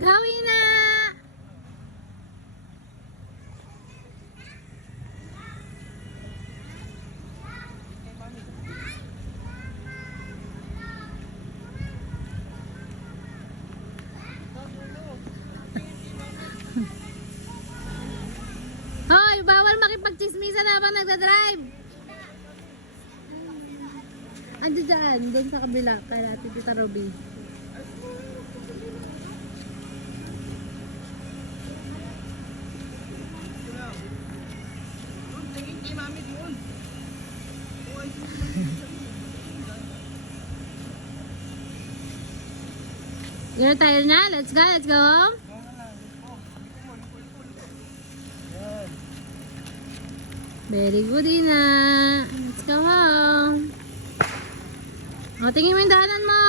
Gawin na! Hoy, bawal makipagchismisan habang nagdadrive. Ando dyan, doon sa kabila, kay natin Tita Ruby. Gano'n tayo na? Let's go, let's go home. Very good, Ina. Let's go home. O, tingin mo yung daanan mo.